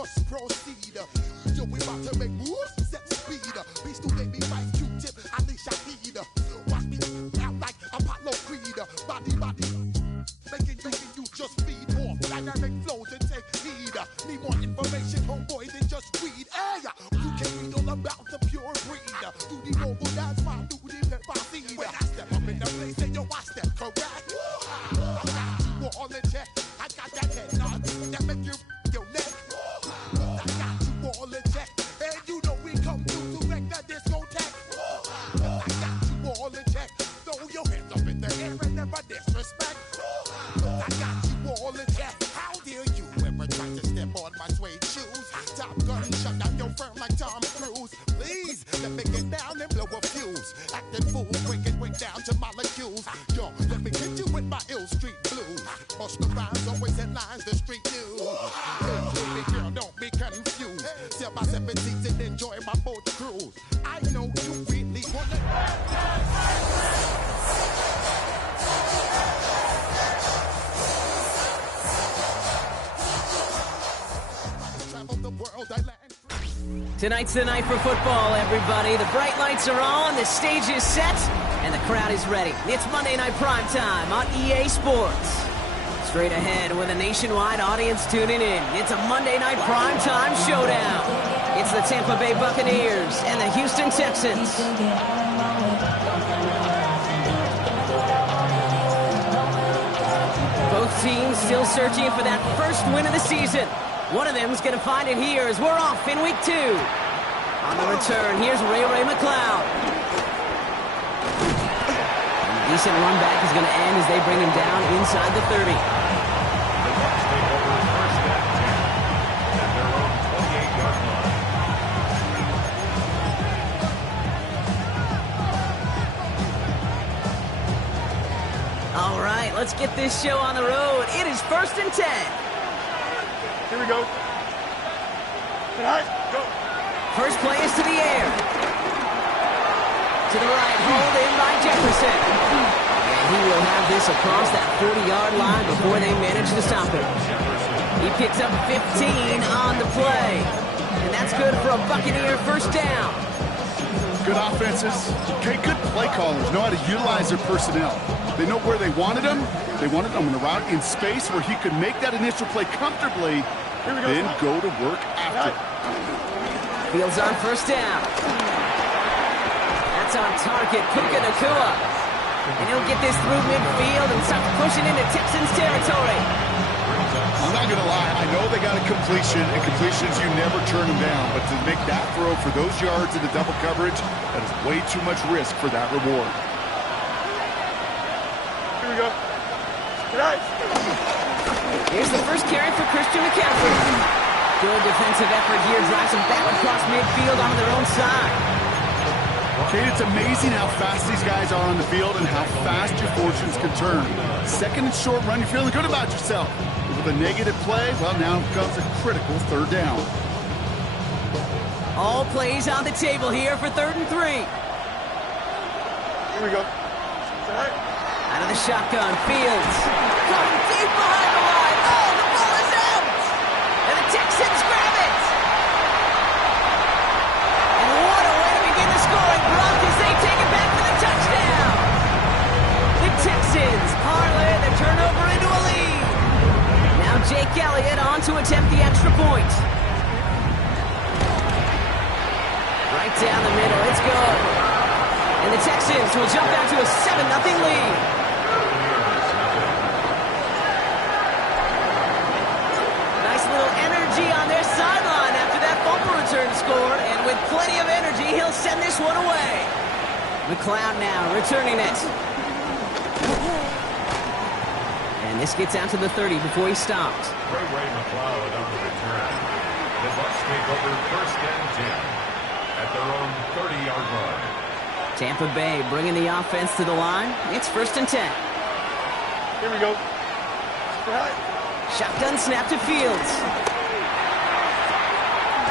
must proceed. Yo, we about to make moves, set speed. Be still make me right, Q-tip, I leash I need. Watch me out like Apollo Creed. Body, making you just feed off dynamic flows and take heed. Need more information, homeboy, than just read. Hey, you can read all about the pure breed. Do the noble dance, my do the pep I see. When I step up in the place, and yo, I step correct. I got you all in check. I got that head nod that make you your neck. I got you all in check. And you know we come through to wreck the discotheque. I got you all in check. Throw your hands up in the air and never disrespect. I got you all in check. How dare you ever try to step on my suede shoes? Top Gun shut down your firm like Tom Cruise. Please let me get down and blow a fuse. Acting fool, breaking way down to molecules. Yo, let me hit you with my ill street blues. Bust the rhymes, always in lines, the street news. Hey, baby girl, don't be confused. Sell my 17s and enjoy my boat cruise. I know you really wanna. Tonight's the night for football, everybody. The bright lights are on, the stage is set, and the crowd is ready. It's Monday Night Primetime on EA Sports. Straight ahead with a nationwide audience tuning in. It's a Monday Night Primetime showdown. It's the Tampa Bay Buccaneers and the Houston Texans. Both teams still searching for that first win of the season. One of them is going to find it here as we're off in week 2. On the return, here's Ray McCloud. And a decent run back is going to end as they bring him down inside the 30. The Bucs take over first and 10 at their own 28-yard line. All right, let's get this show on the road. It is first and 10. Here we go. Tonight, go. First play is to the air. To the right, hauled in by Jefferson. And he will have this across that 40-yard line before they manage to stop him. He picks up 15 on the play. And that's good for a Buccaneer first down. Good offenses. Okay, good play callers know how to utilize their personnel. They know where they wanted him. They wanted him in a route in space where he could make that initial play comfortably, then go to work after. Fields on first down. That's on target, Puka Nacua. And he'll get this through midfield and start pushing into Texans territory. I'm not going to lie. I know they got a completion, and completions, you never turn them down. But to make that throw for those yards in the double coverage, that is way too much risk for that reward. Here we go. Tonight. Here's the first carry for Christian McCaffrey. Good defensive effort here, drives them back across midfield onto their own side. Kate, it's amazing how fast these guys are on the field and how fast your fortunes can turn. Second and short run, you're feeling good about yourself. With a negative play, well, now comes a critical third down. All plays on the table here for 3rd and 3. Here we go. Tonight. Out of the shotgun, Fields. Coming deep behind the line. Oh, the ball is out! And the Texans grab it! And what a way to begin the scoring, Brock, as they take it back for the touchdown! The Texans parlay the turnover into a lead. Now Jake Elliott on to attempt the extra point. Right down the middle, it's good. And the Texans will jump out to a 7-0 lead. Nice little energy on their sideline after that bumper return score. And with plenty of energy, he'll send this one away. McCloud now returning it. And this gets out to the 30 before he stopped. Ray McCloud on the return. The Bucs take over first and 10 at their own 30-yard line. Tampa Bay bringing the offense to the line. It's first and 10. Here we go. Shotgun snap to Fields.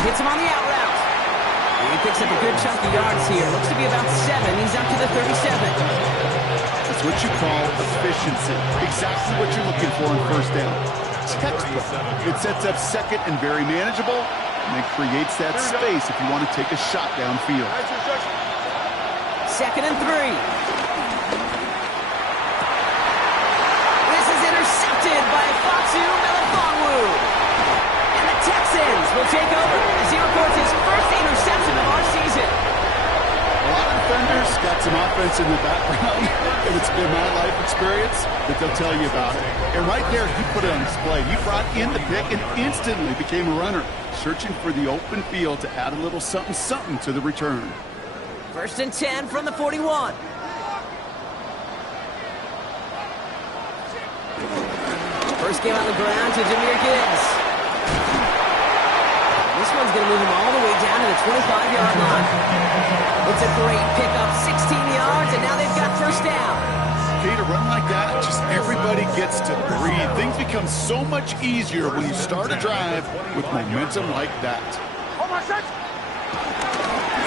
Hits him on the out route. He picks up a good chunk of yards here. Looks to be about 7. He's up to the 37. That's what you call efficiency. Exactly what you're looking for on first down. textbook. It sets up second and very manageable, and it creates that space if you want to take a shot downfield. Second and 3. This is intercepted by Fatu Melifonwu. And the Texans will take over as he records his first interception of our season. A lot of defenders got some offense in the background, and it's been my life experience that they'll tell you about it. And right there, he put it on display. He brought in the pick and instantly became a runner, searching for the open field to add a little something to the return. First and 10 from the 41. First game on the ground to Jahmyr Gibbs. This one's going to move him all the way down to the 25-yard line. It's a great pickup, 16 yards, and now they've got first down. Okay, to run like that, just everybody gets to breathe. Things become so much easier when you start a drive with momentum like that.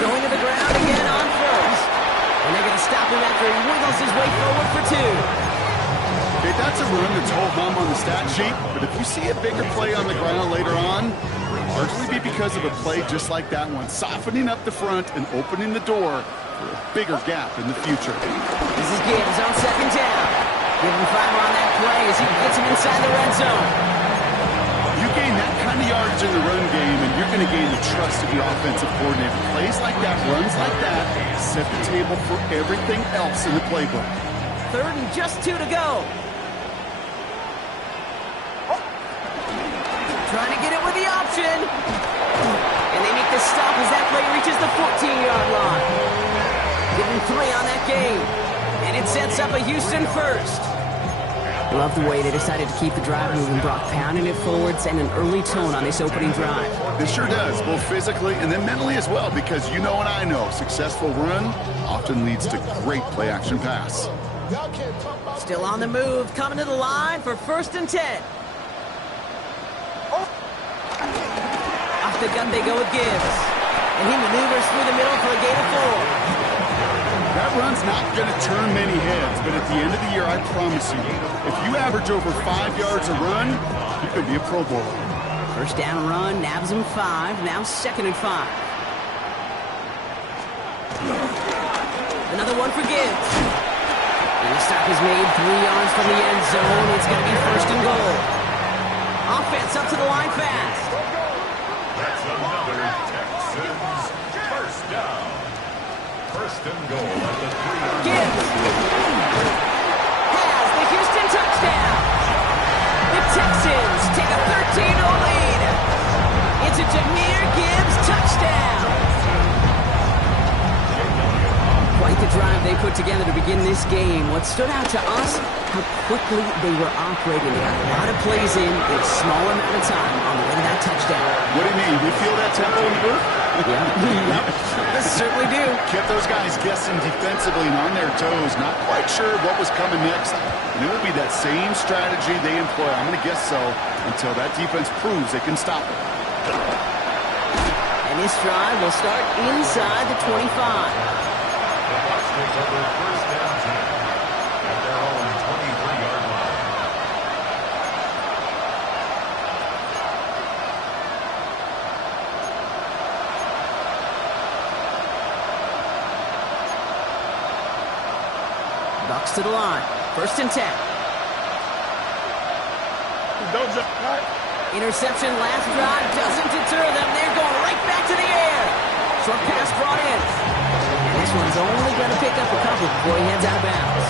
Going to the ground again on first. And they're going to stop him after he wiggles his way forward for 2. Okay, that's a run that's whole hum on the stat sheet, but if you see a bigger play on the ground later on, it'll largely be because of a play just like that one, softening up the front and opening the door for a bigger gap in the future. This is Gibbs on second down. Give him 5 on that play as he gets him inside the red zone. You gain that kind of yardage in the run game, and you're going to gain the trust of your offensive coordinator. Plays like that, runs like that, set the table for everything else in the playbook. Third and just 2 to go. Trying to get it with the option. And they make the stop as that play reaches the 14-yard line. Give him 3 on that game. And it sets up a Houston first. I love the way they decided to keep the drive moving. Brock pounding it forwards and an early tone on this opening drive. It sure does, both physically and then mentally as well, because you know and I know, successful run often leads to great play-action pass. Still on the move, coming to the line for first and 10. Off the gun they go with Gibbs. And he maneuvers through the middle for a gain of 4. That run's not going to turn many heads, but at the end of the year, I promise you, if you average over 5 yards a run, you could be a Pro Bowler. First down run, nabs him 5, now second and 5. Another one for Gibbs. And the stop is made 3 yards from the end zone. It's going to be first and goal. Offense up to the line fast. That's another Texans first down. First and goal at the 3-yard line. Gibbs has the Houston touchdown. The Texans take a 13-0 lead. It's a Jahmyr Gibbs touchdown. Quite the drive they put together to begin this game. What stood out to us, how quickly they were operating. They got a lot of plays in a small amount of time on the way to that touchdown. What do you mean? We feel that tempo in the booth? Yeah. They certainly do. Kept those guys guessing defensively and on their toes, not quite sure what was coming next. And it will be that same strategy they employ, I'm going to guess so, until that defense proves they can stop it. And this drive will start inside the 25. The Bucs take over first down 10 at their own 23-yard line. Bucs to the line. First and 10. Interception last drive doesn't deter them. They're going right back to the air. Short pass brought in. And this one's only going to pick up a couple before he heads out of bounds.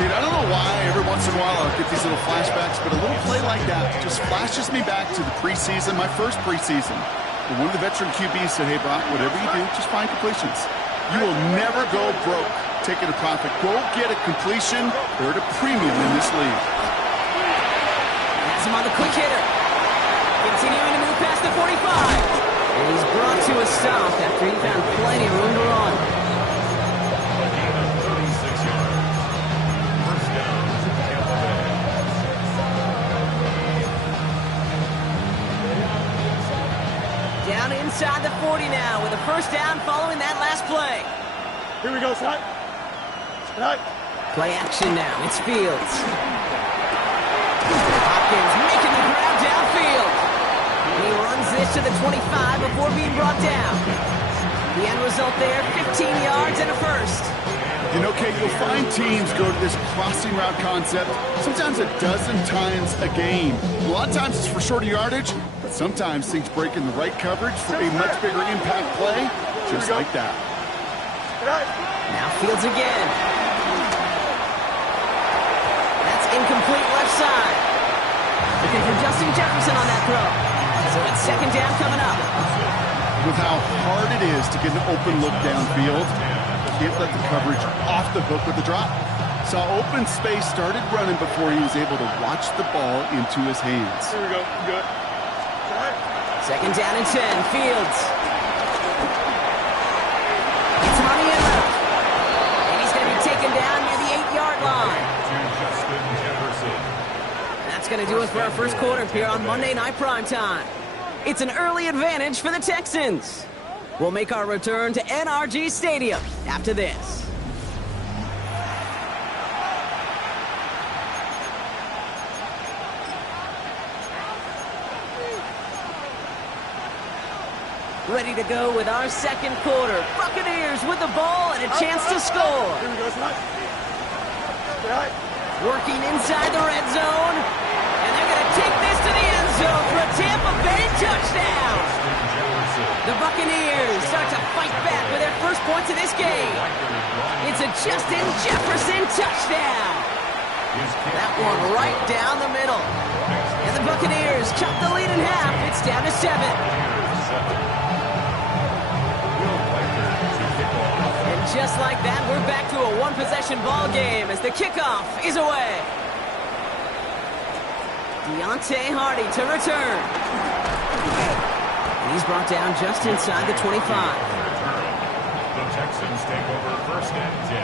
Kid, I don't know why every once in a while I'll get these little flashbacks, but a little play like that just flashes me back to the preseason, my first preseason. And one of the veteran QBs said, hey, Brock, whatever you do, just find completions. You will never go broke taking a profit. Go get a completion. They're at a premium in this league. Has him on the quick hitter. Continuing to move past the 45. And he's brought to a stop after he found plenty of room to run. A gain of 36 yards. First down, Tampa Bay. Down inside the 40 now with a first down following that last play. Here we go, son. Tonight. Play action now. It's Fields. Hopkins this to the 25 before being brought down. The end result there, 15 yards and a first. You know, Kate, you'll find teams go to this crossing route concept sometimes a dozen times a game. A lot of times it's for shorter yardage, but sometimes things break in the right coverage for a much bigger impact play, just like that. Now Fields again. That's incomplete left side. Looking for Justin Jefferson on that throw. So it's second down coming up. With how hard it is to get an open look downfield, can't let the coverage off the hook with the drop. Saw open space, started running before he was able to watch the ball into his hands. Here we go. Good. Second down and 10. Fields. It's money in left. And he's going to be taken down near the 8-yard line. That's going to do it for our first quarter here on Monday Night Primetime. It's an early advantage for the Texans. We'll make our return to NRG Stadium after this. Ready to go with our second quarter. Buccaneers with the ball and a chance to score. Here we go, tonight. Working inside the red zone. And they're going to take this to the end zone for a Tampa Bay touchdown. The Buccaneers start to fight back with their first points of this game. It's a Justin Jefferson touchdown. That one right down the middle. And the Buccaneers chop the lead in half. It's down to 7. And just like that, we're back to a one-possession ball game as the kickoff is away. Deontay Hardy to return. And he's brought down just inside the 25. The Texans take over first and 10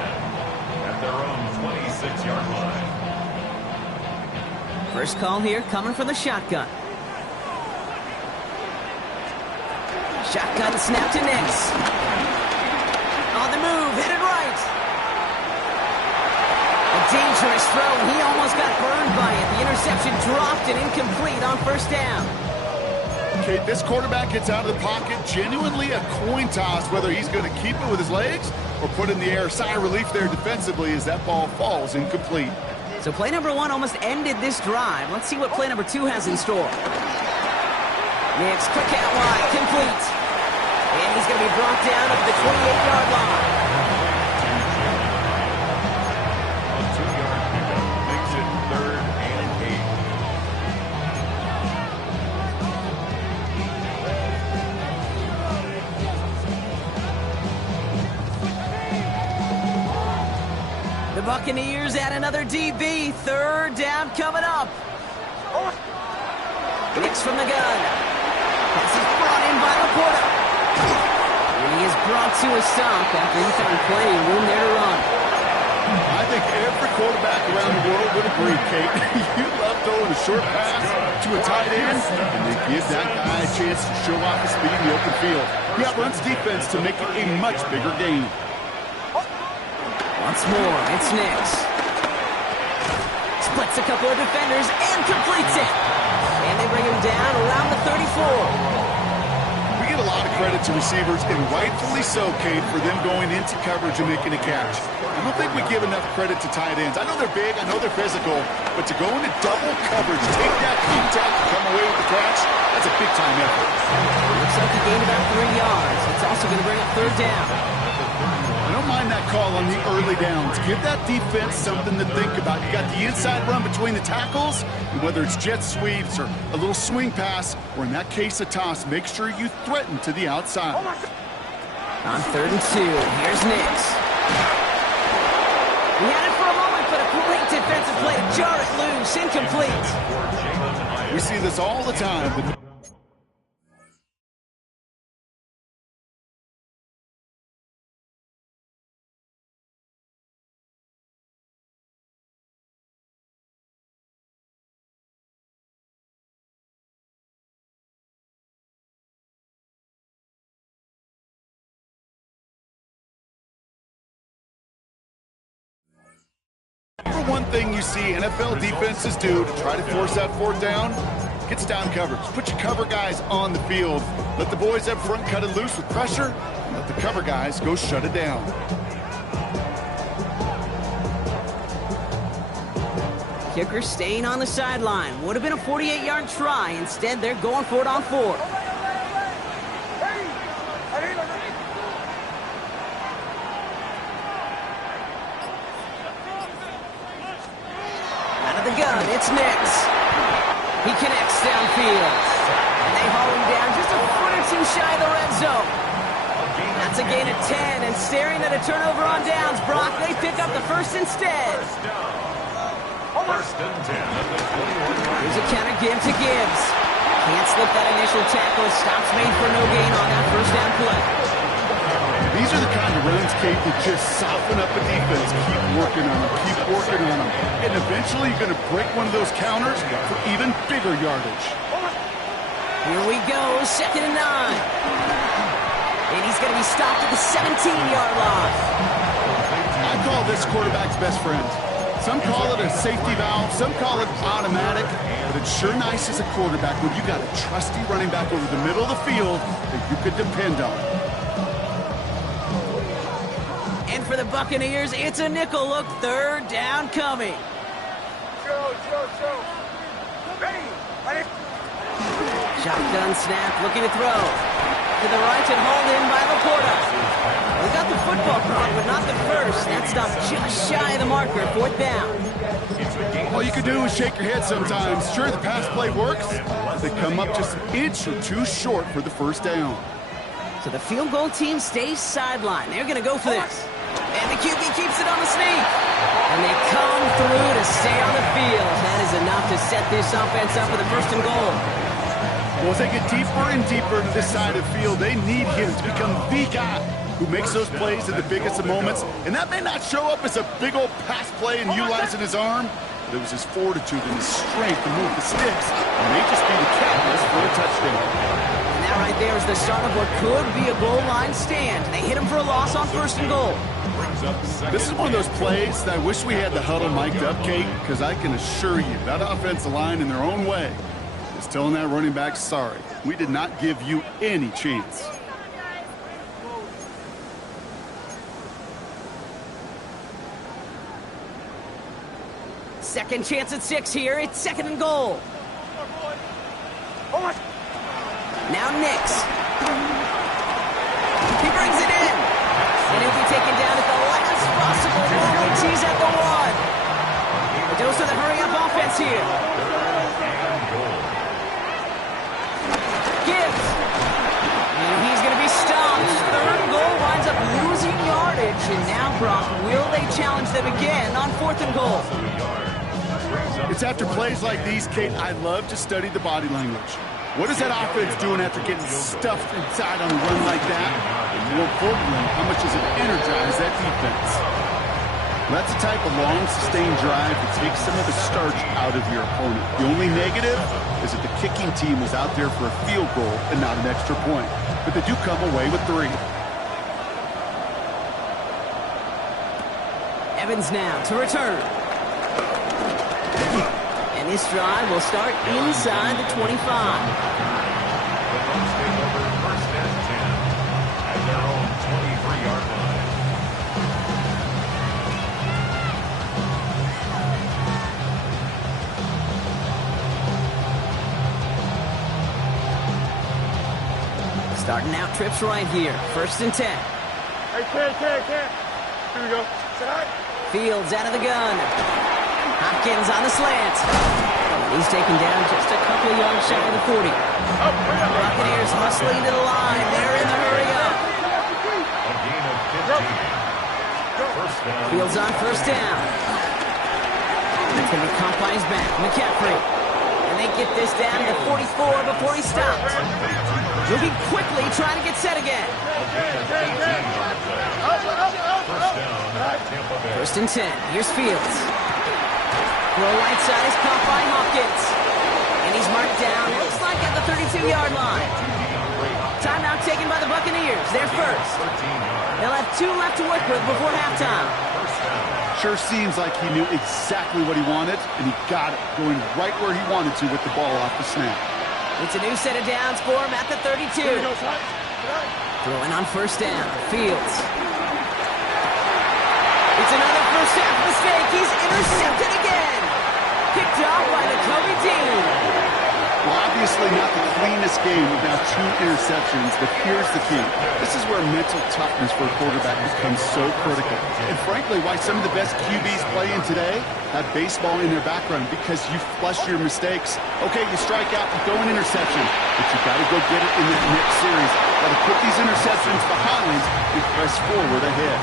at their own 26-yard line. First call here coming from the shotgun. Shotgun snap to Nix. On the move, hit it right. A dangerous throw. He almost got burned by it. The interception dropped and incomplete on first down. Okay, this quarterback gets out of the pocket, genuinely a coin toss whether he's going to keep it with his legs or put it in the air. Sigh of relief there defensively as that ball falls incomplete. So play number 1 almost ended this drive. Let's see what play number 2 has in store. Nix, quick out wide, complete. And he's going to be brought down at the 28-yard line. A 2-yard pickup makes it 3rd and 8. The Buccaneers add another DB. 3rd down coming up. Nix from the gun. Pass is brought in by Laporta. And he is brought to a stop after he found plenty of room there to run. I think every quarterback around the world would agree, Kate. You love throwing a short pass to a tight end, and they give that guy a chance to show off his speed in the open field. He outruns defense to make it a much bigger game. Once more, it's Nix. Splits a couple of defenders and completes it. And they bring him down around the 34. We get a lot of credit to receivers, and rightfully so, Kate, for them going into coverage and making a catch. I don't think we give enough credit to tight ends. I know they're big, I know they're physical, but to go into double coverage, take that contact, and come away with the catch, that's a big-time effort. Looks like he gained about 3 yards. It's also going to bring up 3rd down. I don't mind that call on the early downs. Give that defense something to think about. You got the inside run between the tackles, and whether it's jet sweeps or a little swing pass, or in that case a toss, make sure you threaten to the outside. On 3rd and 2, here's Nix. He had it for a moment, but a great defensive play to jar it loose, incomplete. We see this all the time. One thing you see NFL defenses do to try to force that 4th down, It's down coverage. Put your cover guys on the field. Let the boys up front cut it loose with pressure. Let the cover guys go shut it down. Kicker staying on the sideline. Would have been a 48-yard try. Instead, they're going for it on 4. Out of the gun, it's Nix. He connects downfield. And they haul him down just a foot or two shy of the red zone. That's a gain of 10, and staring at a turnover on downs, Brock, they pick up the first instead. First and 10 at the 21. Here's a counter give to Gibbs. Can't slip that initial tackle. Stops made for no gain on that first down play. These are the kind of runs, Kate, that just soften up a defense. Keep working on them. Keep working on them. And eventually you're going to break one of those counters for even bigger yardage. Here we go. 2nd and 9. And he's going to be stopped at the 17-yard line. I call this quarterback's best friend. Some call it a safety valve, some call it automatic, but it's sure nice as a quarterback when you got a trusty running back over the middle of the field that you could depend on. And for the Buccaneers, it's a nickel look. 3rd down coming. Shotgun snap, looking to throw. To the right and hauled in by Laporta. We got the football caught, but not the first. That stopped just shy of the marker. 4th down. All you can do is shake your head sometimes. Sure, the pass play works. They come up just an inch or two short for the first down. So the field goal team stays sidelined. They're going to go for this. And the QB keeps it on the sneak. And they come through to stay on the field. That is enough to set this offense up for the 1st and goal. Well, as they get deeper and deeper into this side of the field, they need him to become the guy who makes those plays in the biggest of moments. And that may not show up as a big old pass play and utilizing his arm, but it was his fortitude and his strength to move the sticks, and may just be the catalyst for a touchdown. And that right there is the start of what could be a goal line stand. They hit him for a loss on 1st and goal. This is one of those plays that I wish we had the huddle mic'd up, Kate, because I can assure you that offensive line in their own way is telling that running back, sorry, we did not give you any chance. Second chance at 6 here. It's 2nd and goal. Now Nix. He brings it in. And he'll be taken down at the last possible moment. He's at the 1. It goes to the hurry-up offense here. Gibbs. And he's going to be stopped. 3rd and goal winds up losing yardage. And now, Brock, will they challenge them again on 4th and goal? It's after plays like these, Kate, I love to study the body language. What is that offense doing after getting stuffed inside on a run like that? And more importantly, how much does it energize that defense? That's the type of long, sustained drive that takes some of the starch out of your opponent. The only negative is that the kicking team is out there for a field goal and not an extra point. But they do come away with 3. Evans now to return. And this drive will start inside the 25. The Bucs take over 1st and 10 at their own 23-yard line. Starting out trips right here. 1st and 10. Hey, can't. Here we go. Fields out of the gun. Hopkins on the slant. He's taken down just a couple of yards shy of the 40. Buccaneers hustling to the line. They're in the hurry-up. A gain of 15. First down. Fields on 1st down. It's going to be caught by his back. McCaffrey. And they get this down to 44 before he stops. Moving quickly, trying to get set again. First and 10. Here's Fields. Throw right side is caught by Hopkins. And he's marked down, looks like at the 32-yard line. Timeout taken by the Buccaneers. They're first. They'll have 2 left to work with before halftime. First down. Sure seems like he knew exactly what he wanted, and he got it, going right where he wanted to with the ball off the snap. It's a new set of downs for him at the 32. Throwing on first down. Fields. It's another first half mistake. He's intercepted again. Picked off by the Kobe team. Well, obviously not the cleanest game with now 2 interceptions, but here's the key. This is where mental toughness for a quarterback becomes so critical. And frankly, why some of the best QBs playing today have baseball in their background, because you flush your mistakes. Okay, you strike out, you throw an interception, but you got to go get it in the next series. Got to put these interceptions behind and press forward ahead.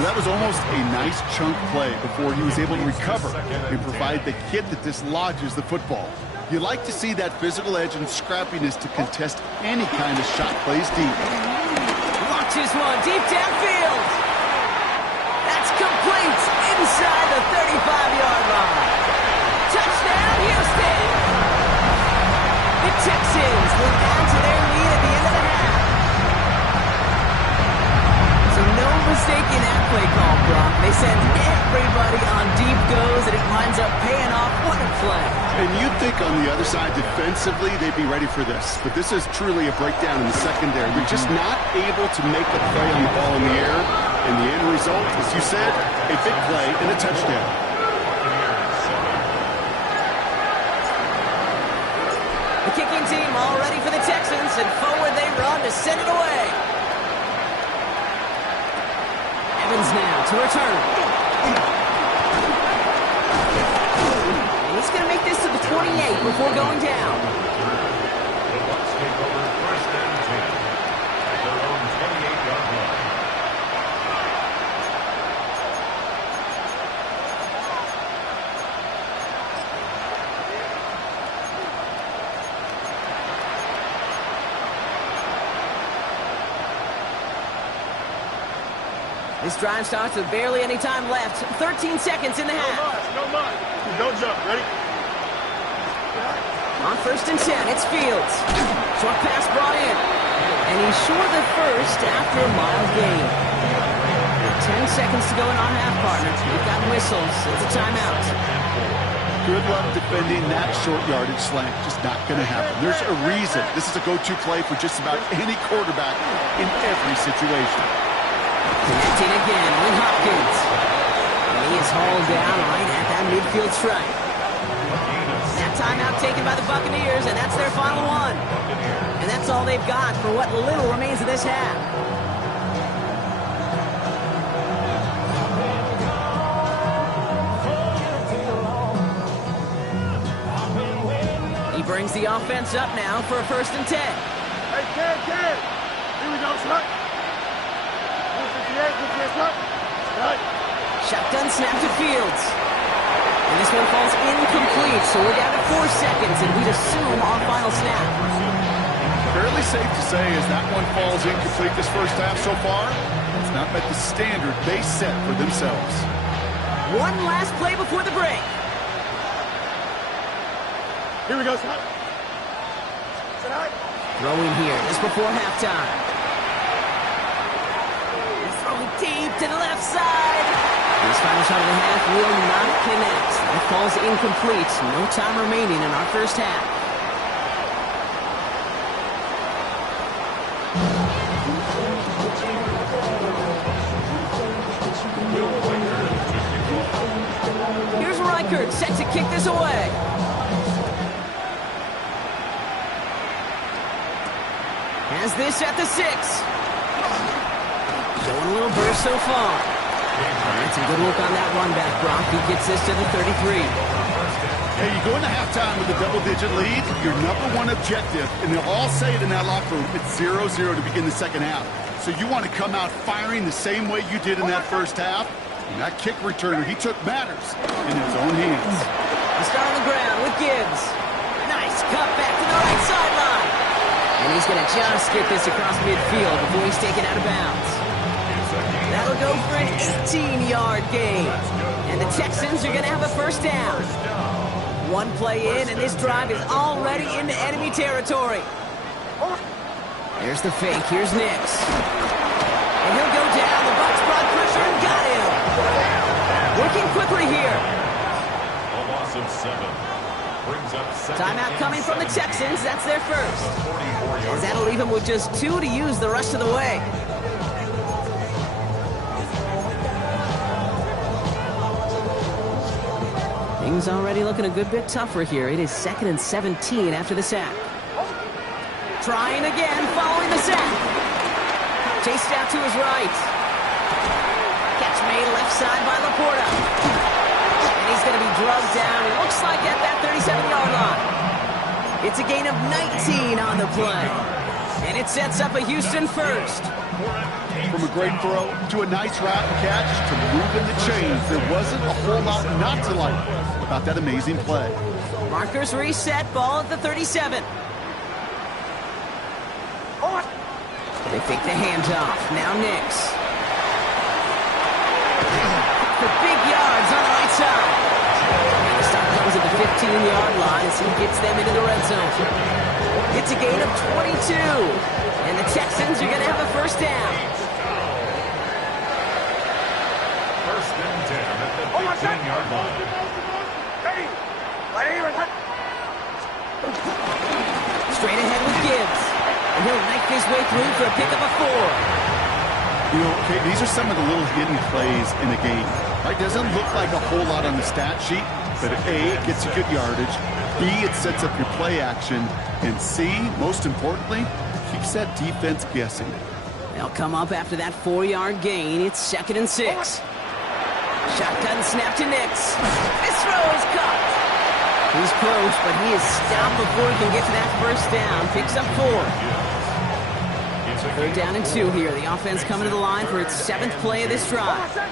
That was almost a nice chunk play before he was able to recover and provide the hit that dislodges the football. You like to see that physical edge and scrappiness to contest any kind of shot plays deep. Launches one deep downfield. That's complete inside the 35-yard line. Touchdown, Houston. The Texans will add to their lead at the end of the half. So no mistaking that play call, Brock. They send everybody on deep goes, and it winds up paying off. What a play. And you'd think on the other side, defensively, they'd be ready for this. But this is truly a breakdown in the secondary. They're just not able to make a play on the ball in the air. And the end result, as you said, a big play and a touchdown. The kicking team all ready for the Texans, and forward they run to send it away. Evans now to return. And he's going to make this to the 28 before going down. The Bucs take over first and 10 at their own 28-yard line. This drive starts with barely any time left. 13 seconds in the half. No mud. Don't jump. Ready? On first and 10, it's Fields. Short pass brought in. And he's short the first after a mile gain. 10 seconds to go in our half, partner. We've got whistles. It's a timeout. Good luck defending that short yardage slant. Just not going to happen. There's a reason. This is a go-to play for just about any quarterback in every situation. Connecting again with Hopkins. And he is hauled down right at that midfield stripe. That timeout taken by the Buccaneers, and that's their final one. And that's all they've got for what little remains of this half. He brings the offense up now for a first and 10. Hey, kid. Here we go, son. Shotgun snap to Fields. And this one falls incomplete, so we're down to 4 seconds, and we'd assume our final snap. Fairly safe to say as that one falls incomplete this first half so far, it's not met the standard they set for themselves. One last play before the break. Here we go, son. Throwing here just before halftime. Throwing deep to the left side. This final shot of the half will not connect. That falls incomplete. No time remaining in our first half. Here's Reichert set to kick this away. Has this at the 6. Showing a little burst so far. That's a good look on that run back, Brock. He gets this to the 33. Hey, you go into halftime with a double-digit lead, your number one objective, and they'll all say it in that locker room, it's 0-0 to begin the second half. So you want to come out firing the same way you did in that first half. And that kick returner, he took matters in his own hands. The start on the ground with Gibbs. Nice cut back to the right sideline. And he's going to just get this across midfield before he's taken out of bounds. That'll go for an 18-yard gain. And the Texans are going to have a first down. One play in, and this drive is already into enemy territory. There's the fake. Here's Nix. And he'll go down. The Bucs brought pressure and got him. quickly here. A loss of 7. Brings up second Timeout coming from the Texans. That's their first. 44-yard As that'll leave him with just 2 to use the rest of the way. Things already looking a good bit tougher here. It is 2nd and 17 after the sack. Trying again following the sack. Chased out to his right. Catch made left side by Laporta. And he's going to be drugged down. It looks like at that 37-yard line. It's a gain of 19 on the play. And it sets up a Houston first. From a great throw to a nice route catch to moving the chains, there wasn't a whole lot not to like about that amazing play. Markers reset, ball at the 37. They fake the handoff. Now Nix. For big yards on the right side. And the stop comes at the 15-yard line as he gets them into the red zone. It's a gain of 22. And the Texans are going to have a first down. First and 10 at the 15-yard line. Straight ahead with Gibbs. And he'll knife his way through for a pickup of 4. You know, okay, these are some of the little hidden plays in the game. Right, doesn't look like a whole lot on the stat sheet, but A, it gets you good yardage. B, it sets up your play action. And C, most importantly, keeps that defense guessing. They'll come up after that 4-yard gain. It's 2nd and 6. Shotgun snap to Nix. This throw is caught. He's close, but he is stopped before he can get to that first down. Picks up 4. 3rd down and 2 here. The offense coming to the line for its 7th play of this drive. It's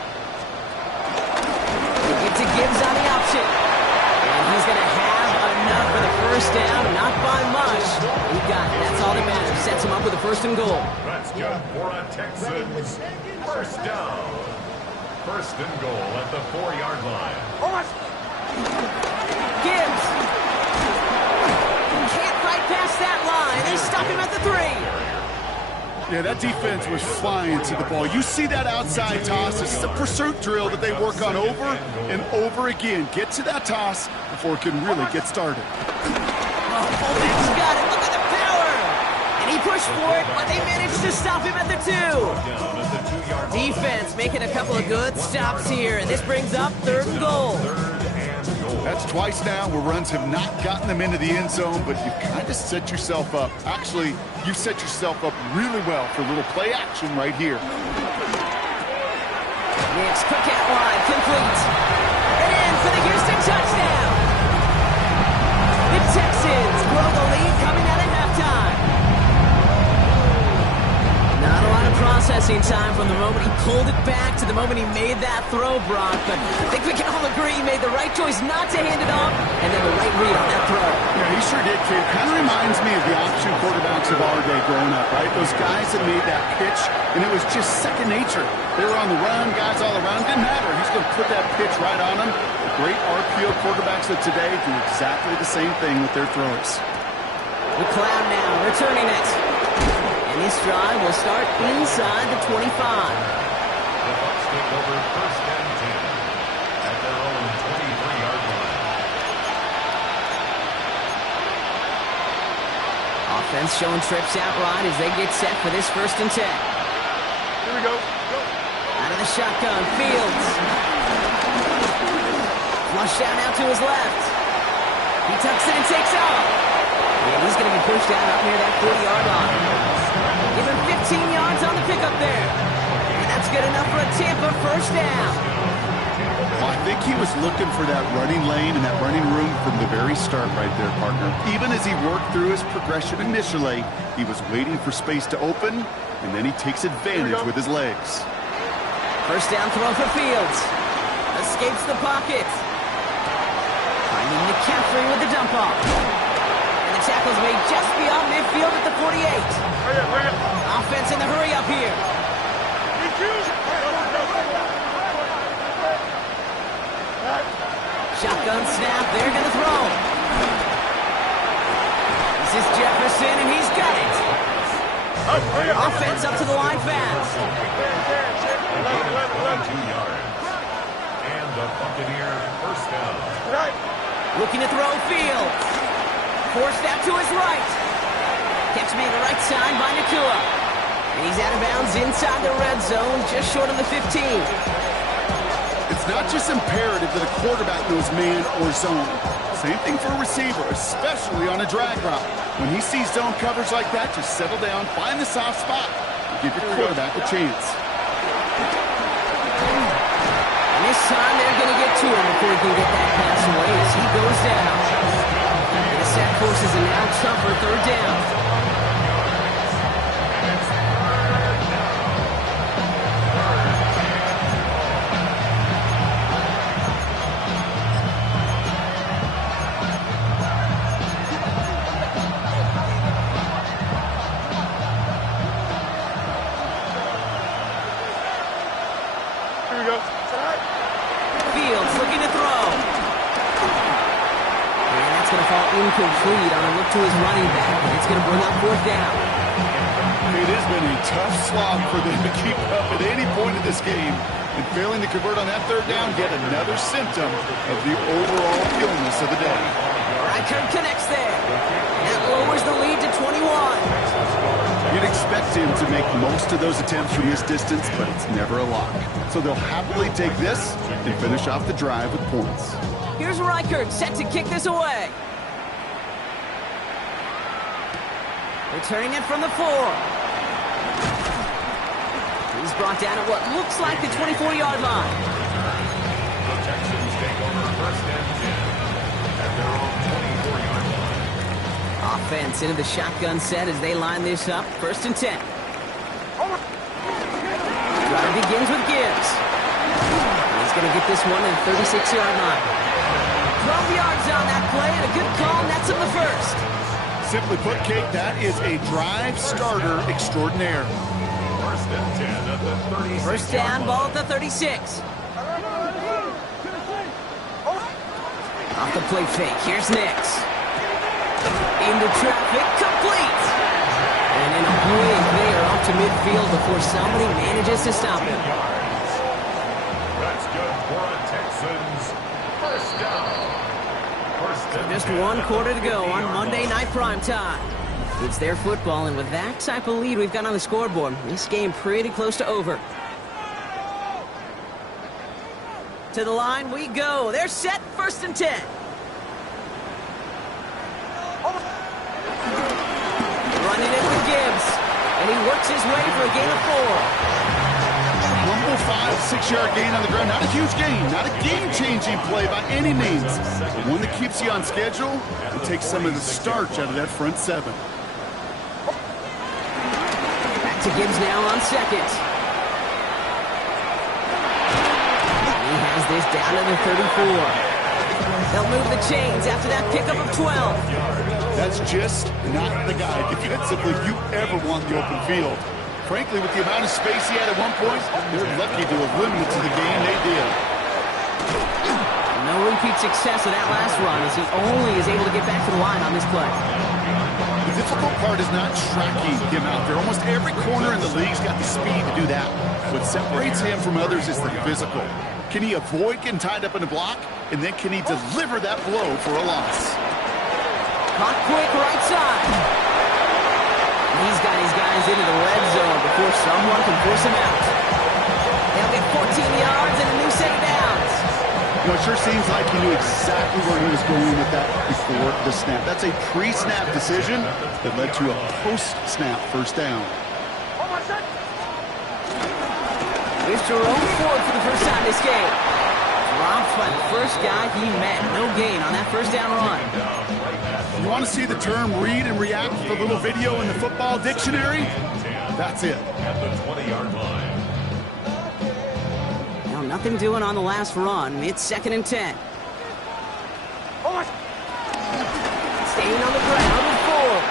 a Gibbs on the option. And he's going to have enough for the first down. Not by much. He got it. That's all that matters. Sets him up with a 1st and goal. That's good for a Texans first down. 1st and goal at the 4-yard line. Gibbs. Can't fight past that line. They stop him at the 3. Yeah, that defense was flying to the ball. You see that outside toss. This is a pursuit drill that they work on over and over again. Get to that toss before it can really get started. Oh, fullback's got it. Look at the power. And he pushed for it, but they managed to stop him at the 2. Defense making a couple of good stops here, and this brings up 3rd and goal. That's twice now where runs have not gotten them into the end zone, but you kind of set yourself up. Actually, you set yourself up really well for a little play action right here. Nix, quick out line, complete. And in for the Houston touchdown. The Texans grow the lead coming out at halftime. Not a lot of processing time from the moment he pulled it back to the moment he made that throw, Brock. But I think we can all agree he made the right choice not to hand it off, and then the right read on that throw. Yeah, he sure did, kid. Kind of reminds me of the option quarterbacks of our day growing up, right? Those guys that made that pitch, and it was just second nature. They were on the run, guys all around. Didn't matter. He's going to put that pitch right on them. The great RPO quarterbacks of today do exactly the same thing with their throws. McLeod now returning it. And this drive will start inside the 25. The Bucs take over 1st and 10 at their own 23-yard line. Offense showing trips out right as they get set for this 1st and 10. Here we go. Out of the shotgun, Fields. Flush down out to his left. He tucks it and takes off. And he's going to be pushed out up near that 40-yard line. Give him 15 yards on the pickup there. And that's good enough for a Tampa first down. Well, I think he was looking for that running lane and that running room from the very start right there, partner. Even as he worked through his progression initially, he was waiting for space to open, and then he takes advantage with his legs. First down throw for Fields. Escapes the pocket. Finding McCaffrey with the dump off. And the tackle's made just beyond midfield at the 48. Offense in the hurry up here. Shotgun snap. They're going to throw. This is Jefferson, and he's got it. Offense up to the line fast. 22 yards. And the Buccaneer first down. Looking to throw field. Forced out to his right. Catch me to the right side by Nakua. And he's out of bounds inside the red zone, just short of the 15. It's not just imperative that a quarterback knows man or zone. Same thing for a receiver, especially on a drag route. When he sees zone coverage like that, just settle down, find the soft spot, and give your quarterback a chance. And this time they're going to get to him before he can get that pass away as he goes down. The sack forces a now tougher third down. Fields looking to throw. And that's going to fall incomplete on a look to his running back. And it's going to bring up fourth down. It has been a tough slog for them to keep up at any point in this game. And failing to convert on that third down, yet another symptom of the overall illness of the day. Reichert connects there. And that lowers the lead to 21. You'd expect him to make most of those attempts from this distance, but it's never a lock. So they'll happily take this and finish off the drive with points. Here's Reichert set to kick this away. Returning it from the 4. He's brought down at what looks like the 24-yard line. The Texans take over first and 10 at their own 24-yard line. Offense into the shotgun set as they line this up. First and 10. Drive begins with Gibbs. He's going to get this one at the 36-yard line. 12 yards on that play and a good call, and that's in the first. Simply put, Kate, that is a drive starter extraordinaire. First and 10 at the 36. First down, ball at the 36. Off the play fake, here's Nix. Into traffic, complete. And in a blink, they are off to midfield before somebody manages to stop him. That's good for a Texans first down. Just one quarter to go on Monday Night Primetime. It's their football, and with that type of lead we've got on the scoreboard, this game pretty close to over. To the line we go. They're set, first and 10. Running it with Gibbs, and he works his way for a gain of 4. Humble 5-6-yard gain on the ground. Not a huge gain, not a game-changing play by any means. But one that keeps you on schedule and takes some of the starch out of that front 7. Back to Gibbs now on second. He has this down to the 34. They'll move the chains after that pickup of 12. That's just not the guy defensively you ever want in the open field. Frankly, with the amount of space he had at one point, they're lucky to have limited to the game they did. No repeat success of that last run as he only is able to get back to the line on this play. The difficult part is not tracking him out there. Almost every corner in the league's got the speed to do that. What separates him from others is the physical. Can he avoid getting tied up in a block? And then can he deliver that blow for a loss? Caught quick right side. He's got his guys into the red zone before someone can force him out. They'll get 14 yards and a new set of downs. You know, it sure seems like he knew exactly where he was going with that before the snap. That's a pre-snap decision that led to a post-snap first down. Here's Jerome Ford for the first time this game. Dropped by the first guy he met. No gain on that first down run. You want to see the term read and react with a little video in the football dictionary? That's it. At the 20-yard line. Now nothing doing on the last run. It's second and 10. Staying on the ground with Ford.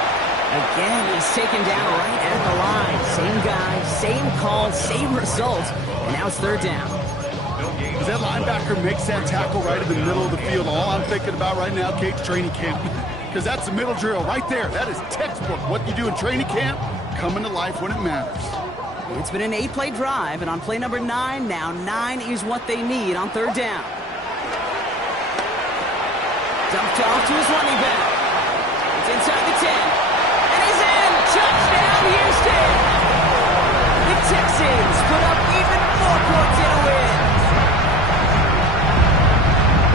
Again, he's taken down right at the line. Same guy, same call, same result. And now it's third down. As that linebacker makes that tackle right in the middle of the field, all I'm thinking about right now, Kate's training camp. Because that's the middle drill right there. That is textbook. What you do in training camp, coming to life when it matters. It's been an 8-play drive, and on play number 9, now 9 is what they need on third down. Dumped off to his running back. It's inside the 10. And he's in! Touchdown, Houston! The Texans put up even more points in a win.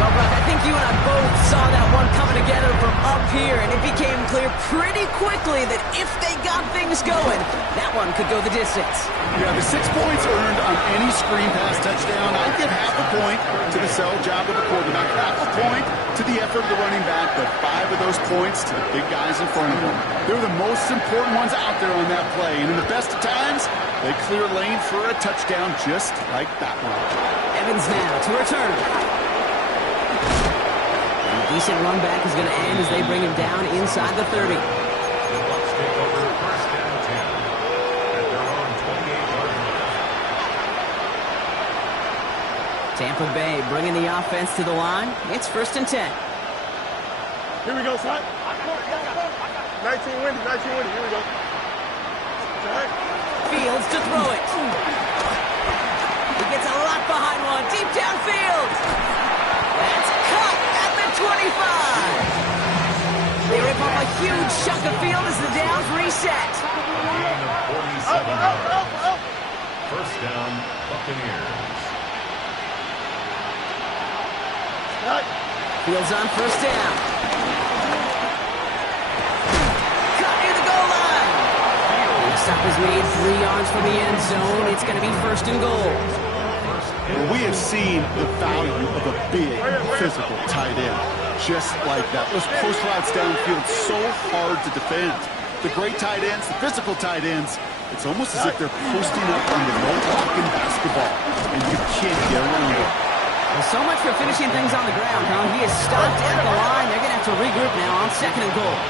Well, Brock, I think you and I both saw that one coming together from up here, and it became clear pretty quickly that if they got things going, that one could go the distance. Yeah, the 6 points earned on any screen pass touchdown. I'd give half a point to the sell job of the quarterback, half a point to the effort of the running back, but 5 of those points to the big guys in front of them. They're the most important ones out there on that play, and in the best of times, they clear lane for a touchdown just like that one. Evans now to return. Decent run back is going to end as they bring him down inside the 30. The Bucs take over first and 10 at their own 28-yard line. Tampa Bay bringing the offense to the line. It's first and 10. Here we go, son. 19 windy, 19 windy. Here we go. Fields to throw it. He gets a lot behind one. Deep downfield. That's caught at the 25. They rip off a huge chunk of field as the downs reset. Gain of 47 yards. First down, Buccaneers. Fields on first down. Caught near the goal line. Stop is made 3 yards from the end zone. It's going to be first and goal. Well, we have seen the value of a big, physical tight end. Just like that. Those post routes downfield, so hard to defend. The great tight ends, the physical tight ends, it's almost as if they're posting up on the low block in basketball, and you can't get around it. Well, so much for finishing things on the ground, huh? He is stopped at the line. They're going to have to regroup now on second and goal.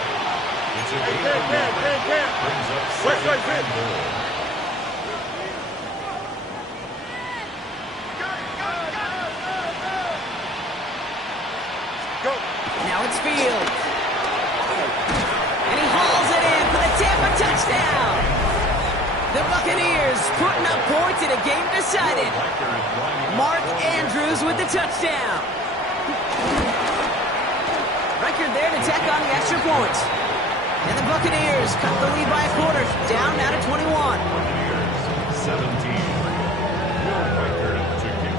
It's a brings up second and goal. Now it's Fields. And he hauls it in for the Tampa touchdown. The Buccaneers putting up points in a game decided. Mark Andrews with the touchdown. Record there to tack on the extra point. And the Buccaneers cut the lead by a quarter, down now to 21. Buccaneers 17.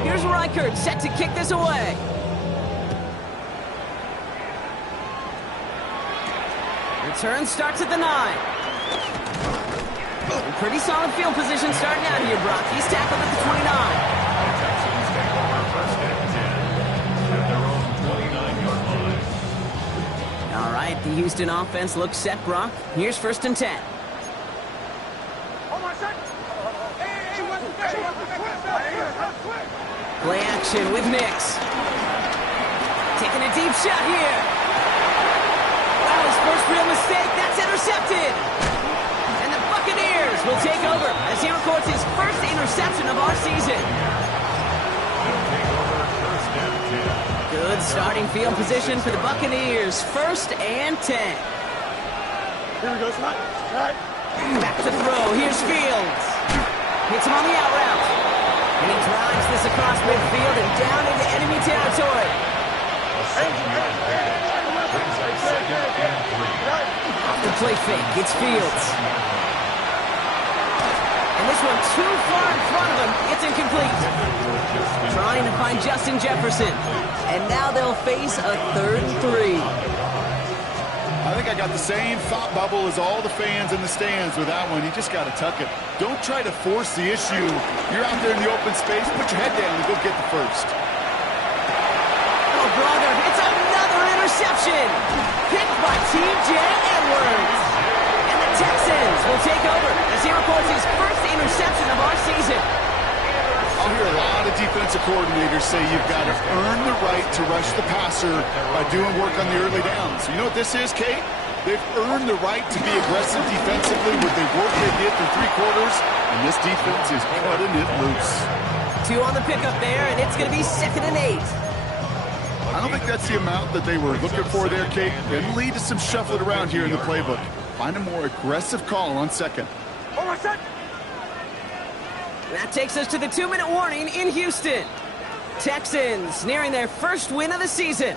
Here's Reichert set to kick this away. Return starts at the 9. Pretty solid field position starting out here, Brock. He's tackled at the 29. Texans take over first and 10 at their own 29-yard line. All right, the Houston offense looks set, Brock. Here's first and 10. Play action with Nix. Taking a deep shot here. Wow, his first real mistake. That's intercepted. And the Buccaneers will take over as he records his first interception of our season. They'll take over first and 10. Good starting field position for the Buccaneers. First and 10. Here we go, son. Back to throw. Here's Fields. Hits him on the out route. And he drives this across midfield and down into enemy territory. Brings up second and 3. Off the play fake, it's Fields. And this one too far in front of him. It's incomplete. Trying to find Justin Jefferson. And now they'll face a 3rd and 3. I think I got the same thought bubble as all the fans in the stands with that one. You just got to tuck it. Don't try to force the issue. You're out there in the open space. Put your head down and go get the first. Oh, brother, it's another interception. Picked by T.J. Edwards. And the Texans will take over as he records his first interception of our season. I'll hear a lot of defensive coordinators say you've got to earn the right to rush the passer by doing work on the early downs. You know what this is, Kate? They've earned the right to be aggressive defensively with the work they did through 3 quarters, and this defense is cutting it loose. 2 on the pickup there, and it's going to be 2nd and 8. I don't think that's the amount that they were looking for there, Kate. It'll lead to some shuffling around here in the playbook. Find a more aggressive call on second. That takes us to the 2-minute warning in Houston. Texans nearing their first win of the season.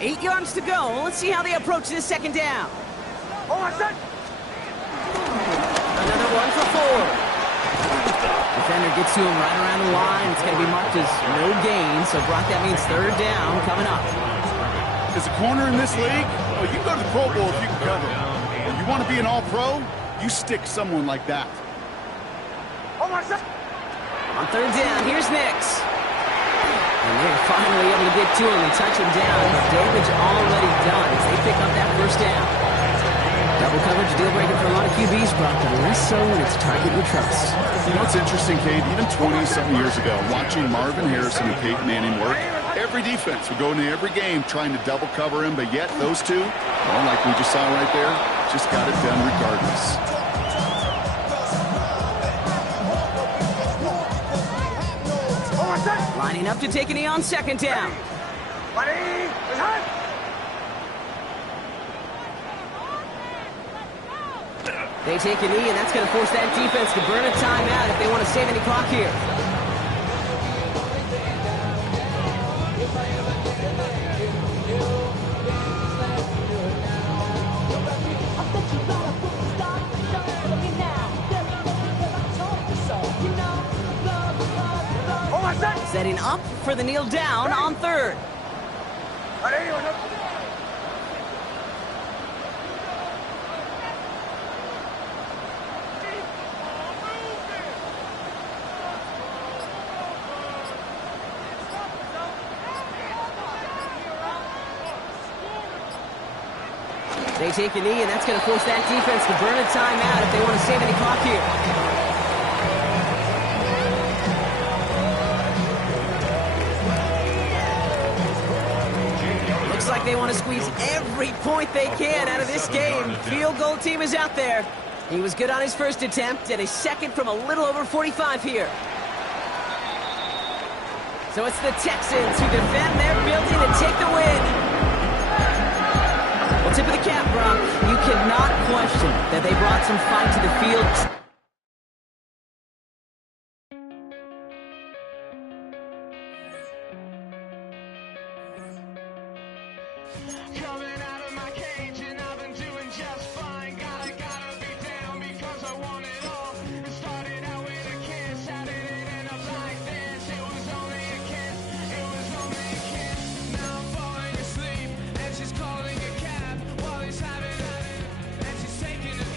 8 yards to go. Let's see how they approach this second down. Another one for 4. Defender gets to him right around the line. It's going to be marked as no gain. So, Brock, that means third down coming up. As a corner in this league, you can go to the Pro Bowl if you can cover. You want to be an all-pro, you stick someone like that. On third down, here's Nix. And they're finally able to get to him and touch him down. But damage already done as they pick up that first down. Double coverage deal breaker for a lot of QBs, Brock, but less so when it's a target you trust. You know what's interesting, Kate? Even 20-something years ago, watching Marvin Harrison and Peyton Manning work, every defense would go into every game trying to double cover him, but yet those two, well, like we just saw right there, just got it done regardless. Lining up to take a knee on second down. They take a knee, and that's going to force that defense to burn a timeout if they want to save any clock here. Setting up for the kneel down on third. They take a knee, and that's going to force that defense to burn a timeout if they want to save any clock here. Looks like they want to squeeze every point they can out of this game. Field goal team is out there. He was good on his first attempt, and a second from a little over 45 here. So it's the Texans who defend their building and take the win. Well, tip of the cap, Brock. You cannot question that they brought some fight to the field. Coming out of my cage and I've been doing just fine. Gotta be down because I want it all. It started out with a kiss. How did it end up like this? It was only a kiss. It was only a kiss. Now I'm falling asleep and she's calling a cab while he's having and she's taking it.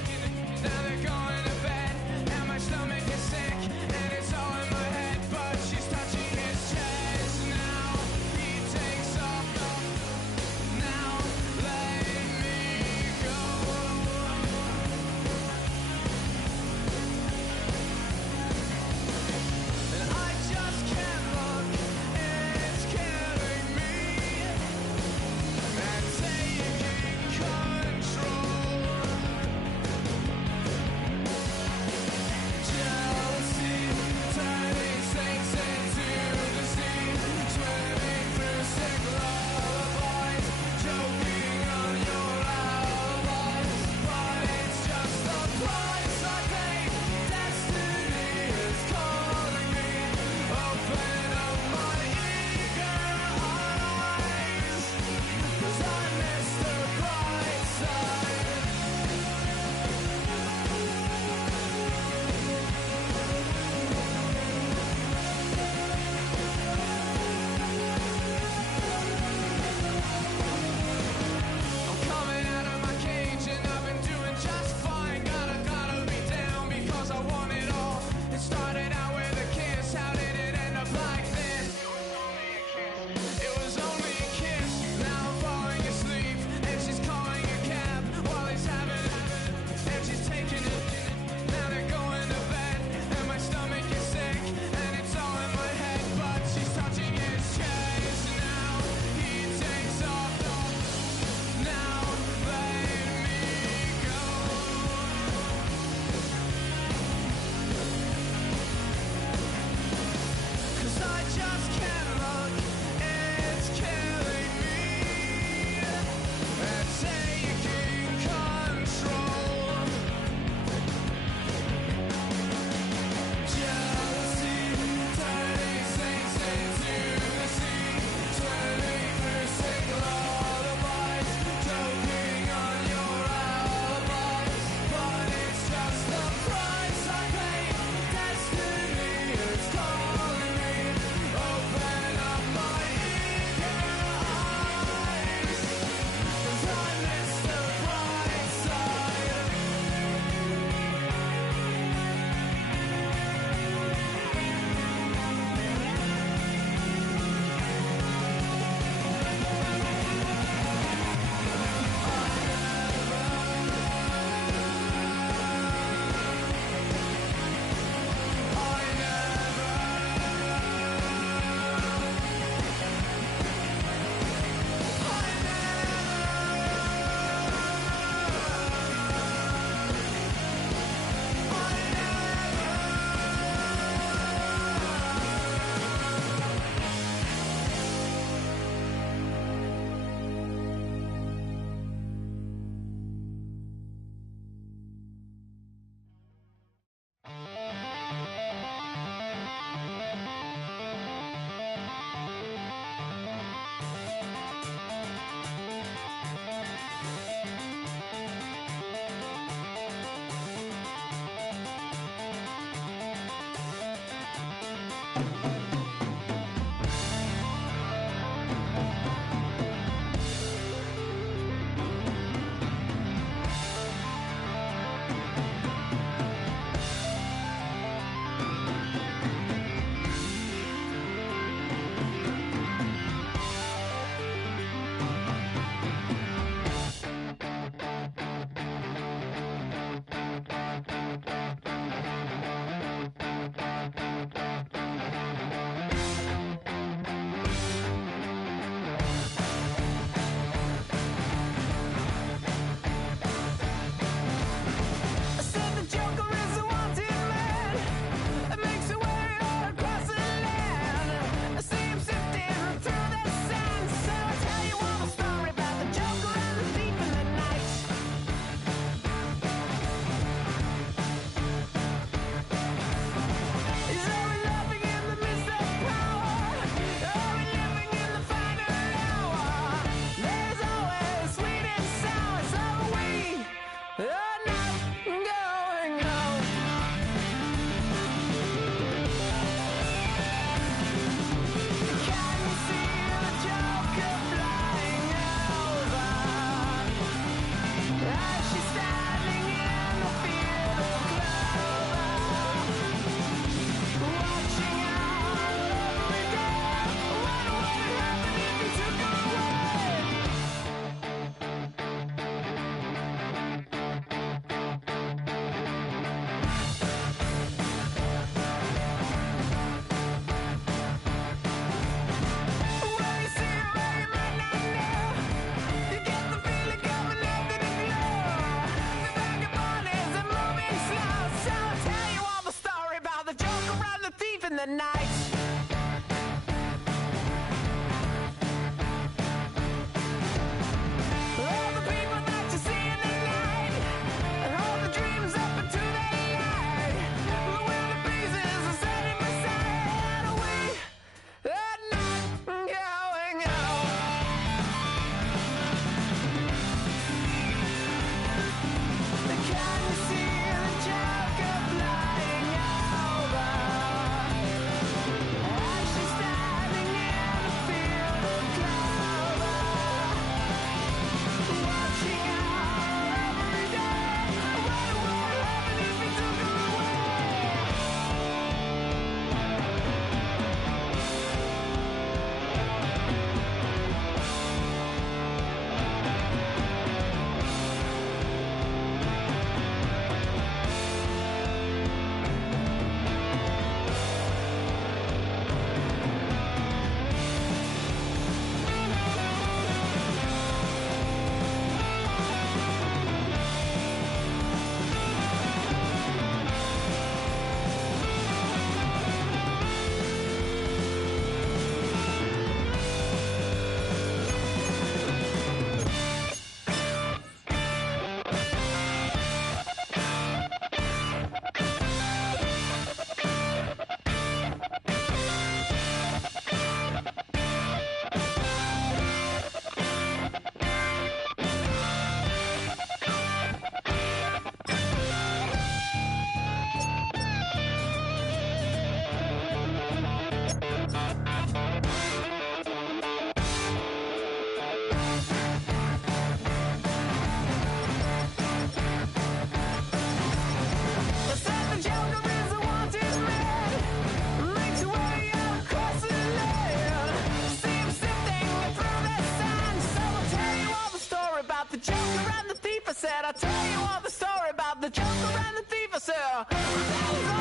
Now they're going to bed and my stomach is sick and it's all in my head, but she's touching his chest. Now he takes off. Now said, I'll tell you all the story about the joker and the thief. I said,